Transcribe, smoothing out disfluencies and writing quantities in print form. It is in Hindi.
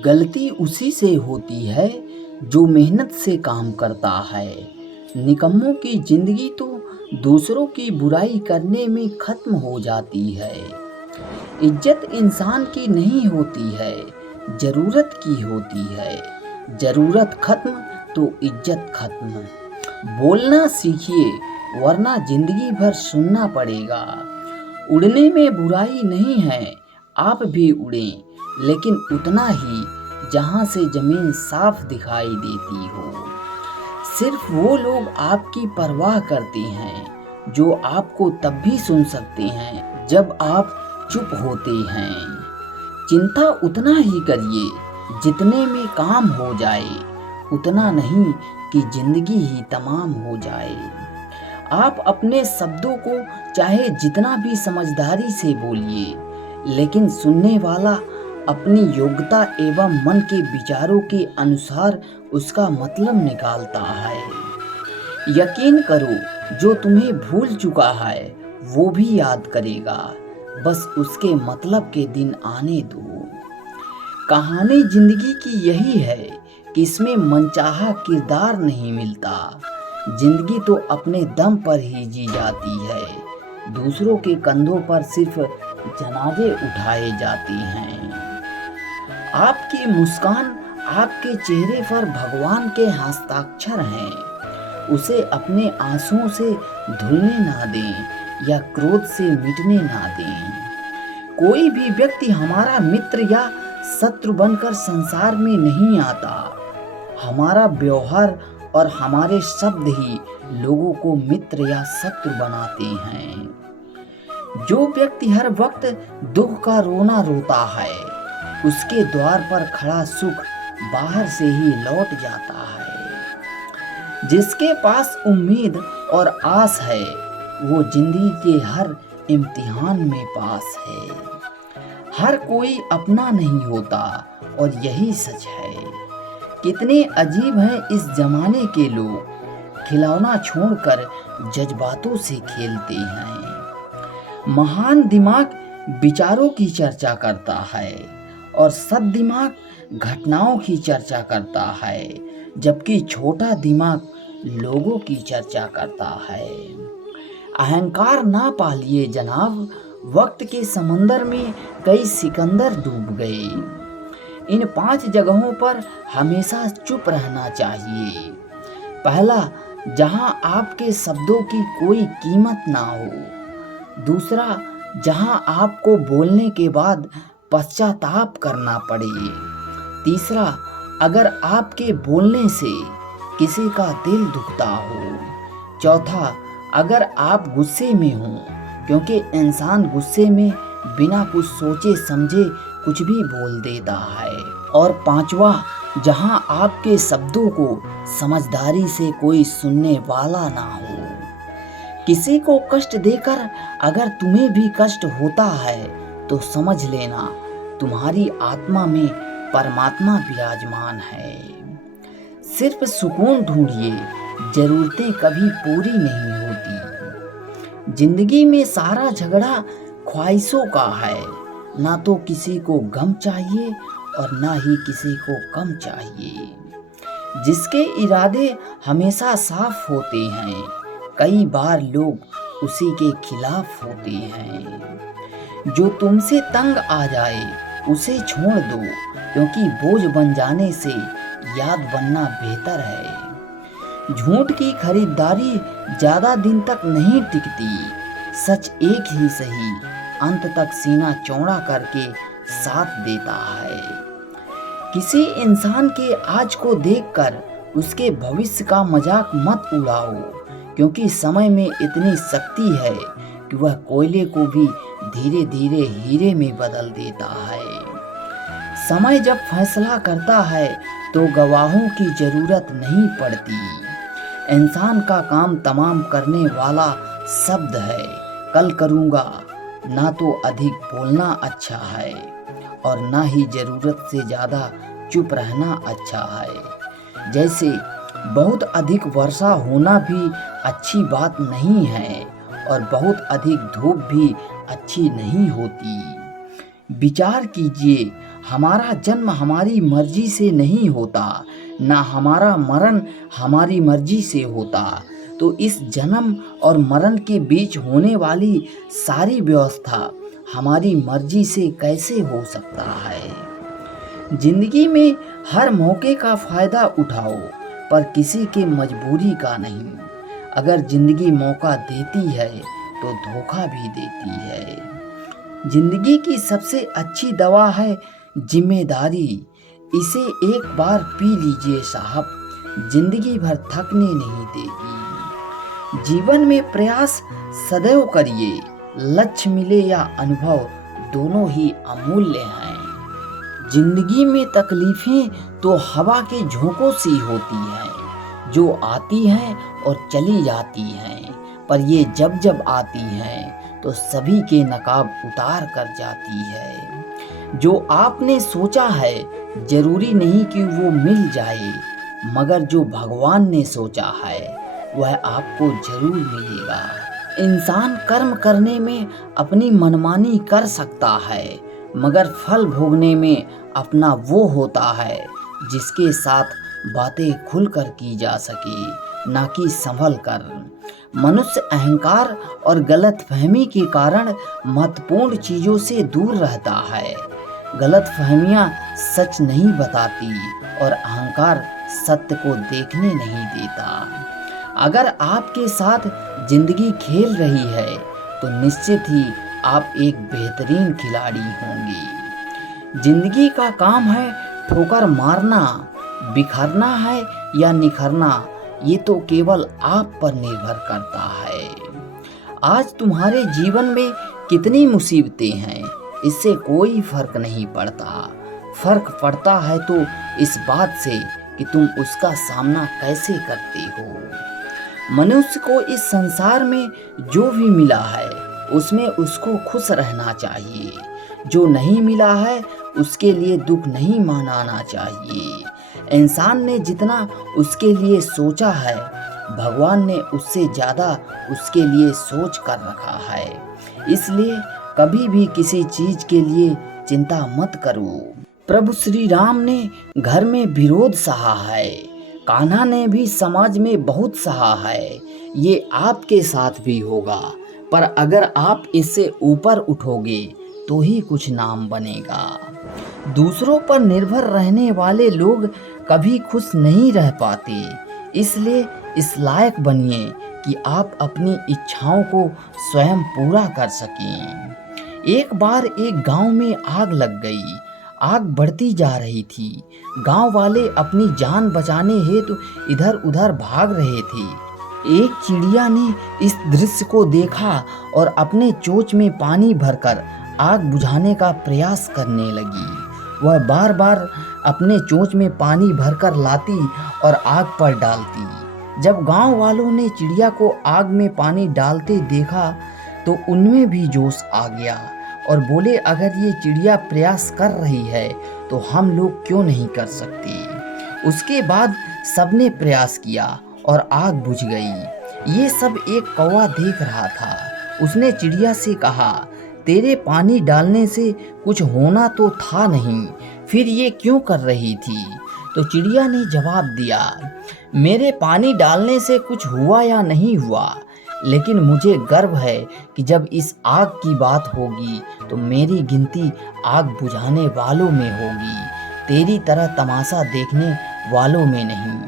गलती उसी से होती है जो मेहनत से काम करता है। निकम्मों की जिंदगी तो दूसरों की बुराई करने में खत्म हो जाती है। इज्जत इंसान की नहीं होती है, जरूरत की होती है। जरूरत खत्म तो इज्जत खत्म। बोलना सीखिए, वरना जिंदगी भर सुनना पड़ेगा। उड़ने में बुराई नहीं है, आप भी उड़ें, लेकिन उतना ही जहां से जमीन साफ दिखाई देती हो। सिर्फ वो लोग आपकी परवाह करते हैं जो आपको तब भी सुन सकते हैं जब आप चुप होते हैं। चिंता उतना ही करिए जितने में काम हो जाए, उतना नहीं कि जिंदगी ही तमाम हो जाए। आप अपने शब्दों को चाहे जितना भी समझदारी से बोलिए, लेकिन सुनने वाला अपनी योग्यता एवं मन के विचारों के अनुसार उसका मतलब निकालता है। यकीन करो, जो तुम्हें भूल चुका है वो भी याद करेगा, बस उसके मतलब के दिन आने दो। कहानी जिंदगी की यही है कि इसमें मनचाहा किरदार नहीं मिलता। जिंदगी तो अपने दम पर ही जी जाती है, दूसरों के कंधों पर सिर्फ जनाजे उठाए जाते हैं। आपकी मुस्कान आपके चेहरे पर भगवान के हस्ताक्षर हैं। उसे अपने आंसुओं से धुलने ना दें या क्रोध से मिटने ना दें। कोई भी व्यक्ति हमारा मित्र या शत्रु बनकर संसार में नहीं आता। हमारा व्यवहार और हमारे शब्द ही लोगों को मित्र या शत्रु बनाते हैं। जो व्यक्ति हर वक्त दुख का रोना रोता है, उसके द्वार पर खड़ा सुख बाहर से ही लौट जाता है। जिसके पास उम्मीद और आस है, वो जिंदगी के हर इम्तिहान में पास है। हर कोई अपना नहीं होता और यही सच है। कितने अजीब हैं इस जमाने के लोग, खिलौना छोड़कर जज्बातों से खेलते हैं। महान दिमाग विचारों की चर्चा करता है और सद दिमाग घटनाओं की चर्चा करता है, जबकि छोटा दिमाग लोगों की चर्चा करता है। अहंकार ना पालिए जनाब, वक्त के समंदर में कई सिकंदर डूब गए। इन 5 जगहों पर हमेशा चुप रहना चाहिए। पहला, जहां आपके शब्दों की कोई कीमत ना हो। दूसरा, जहां आपको बोलने के बाद पश्चाताप करना पड़े। तीसरा, अगर आपके बोलने से किसी का दिल दुखता हो। चौथा, अगर आप गुस्से में हो, क्योंकि इंसान गुस्से में बिना कुछ सोचे समझे कुछ भी बोल देता है। और पांचवा, जहां आपके शब्दों को समझदारी से कोई सुनने वाला ना हो। किसी को कष्ट देकर अगर तुम्हें भी कष्ट होता है तो समझ लेना तुम्हारी आत्मा में परमात्मा विराजमान है। सिर्फ सुकून ढूंढिए, जरूरतें कभी पूरी नहीं होती। जिंदगी में सारा झगड़ा ख्वाहिशों का है, ना तो किसी को गम चाहिए और ना ही किसी को कम चाहिए। जिसके इरादे हमेशा साफ होते हैं, कई बार लोग उसी के खिलाफ होते हैं। जो तुमसे तंग आ जाए उसे छोड़ दो, क्योंकि बोझ बन जाने से याद बनना बेहतर है। झूठ की खरीदारी ज्यादा दिन तक नहीं टिकती। सच एक ही सही अंत तक सीना चौड़ा करके साथ देता है। किसी इंसान के आज को देखकर उसके भविष्य का मजाक मत उड़ाओ, क्योंकि समय में इतनी शक्ति है कि वह कोयले को भी धीरे धीरे हीरे में बदल देता है। समय जब फैसला करता है तो गवाहों की जरूरत नहीं पड़ती। इंसान का काम तमाम करने वाला शब्द है। कल करूँगा, ना तो अधिक बोलना अच्छा है और ना ही जरूरत से ज़्यादा चुप रहना अच्छा है। जैसे बहुत अधिक वर्षा होना भी अच्छी बात नहीं है और बहुत अधिक धूप भी अच्छी नहीं होती। विचार कीजिए, हमारा जन्म हमारी मर्जी से नहीं होता, ना हमारा मरण हमारी मर्जी से होता। तो इस जन्म और मरण के बीच होने वाली सारी व्यवस्था हमारी मर्जी से कैसे हो सकता है। जिंदगी में हर मौके का फायदा उठाओ, पर किसी के मजबूरी का नहीं। अगर जिंदगी मौका देती है तो धोखा भी देती है। जिंदगी की सबसे अच्छी दवा है जिम्मेदारी। इसे एक बार पी लीजिए साहब, जिंदगी भर थकने नहीं देगी। जीवन में प्रयास सदैव करिए, लक्ष्य मिले या अनुभव दोनों ही अमूल्य हैं। जिंदगी में तकलीफें तो हवा के झोंकों सी होती हैं, जो आती हैं और चली जाती हैं, पर ये जब जब आती हैं तो सभी के नकाब उतार कर जाती है। जो आपने सोचा है जरूरी नहीं कि वो मिल जाए, मगर जो भगवान ने सोचा है वह आपको जरूर मिलेगा। इंसान कर्म करने में अपनी मनमानी कर सकता है, मगर फल भोगने में अपना वो होता है जिसके साथ बातें खुलकर की जा सके, ना कि संभल कर। मनुष्य अहंकार और गलतफहमी के कारण महत्वपूर्ण चीजों से दूर रहता है। गलतफहमियां सच नहीं बताती और अहंकार सत्य को देखने नहीं देता। अगर आपके साथ जिंदगी खेल रही है तो निश्चित ही आप एक बेहतरीन खिलाड़ी होंगे। जिंदगी का काम है ठोकर मारना, बिखरना है या निखरना, ये तो केवल आप पर निर्भर करता है। आज तुम्हारे जीवन में कितनी मुसीबतें हैं, इससे कोई फर्क नहीं पड़ता। फर्क पड़ता है तो इस बात से कि तुम उसका सामना कैसे करते हो। मनुष्य को इस संसार में जो भी मिला है उसमें उसको खुश रहना चाहिए। जो नहीं मिला है उसके लिए दुख नहीं मनाना चाहिए। इंसान ने जितना उसके लिए सोचा है, भगवान ने उससे ज़्यादा उसके लिए सोच कर रखा है। इसलिए कभी भी किसी चीज के लिए चिंता मत करो। प्रभु श्री राम ने घर में विरोध सहा है, कान्हा ने भी समाज में बहुत सहा है। ये आपके साथ भी होगा, पर अगर आप इससे ऊपर उठोगे तो ही कुछ नाम बनेगा। दूसरों पर निर्भर रहने वाले लोग कभी खुश नहीं रह पाते। इसलिए इस लायक बनिए कि आप अपनी इच्छाओं को स्वयं पूरा कर सकें। एक बार एक गांव में आग लग गई। आग बढ़ती जा रही थी। गांव वाले अपनी जान बचाने हेतु इधर उधर भाग रहे थे। एक चिड़िया ने इस दृश्य को देखा और अपने चोंच में पानी भरकर आग बुझाने का प्रयास करने लगी। वह बार बार अपने चोंच में पानी भरकर लाती और आग पर डालती। जब गांव वालों ने चिड़िया को आग में पानी डालते देखा तो उनमें भी जोश आ गया और बोले, अगर ये चिड़िया प्रयास कर रही है तो हम लोग क्यों नहीं कर सकते। उसके बाद सबने प्रयास किया और आग बुझ गई। ये सब एक कौवा देख रहा था। उसने चिड़िया से कहा, तेरे पानी डालने से कुछ होना तो था नहीं, फिर ये क्यों कर रही थी। तो चिड़िया ने जवाब दिया, मेरे पानी डालने से कुछ हुआ या नहीं हुआ, लेकिन मुझे गर्व है कि जब इस आग की बात होगी तो मेरी गिनती आग बुझाने वालों में होगी, तेरी तरह तमाशा देखने वालों में नहीं।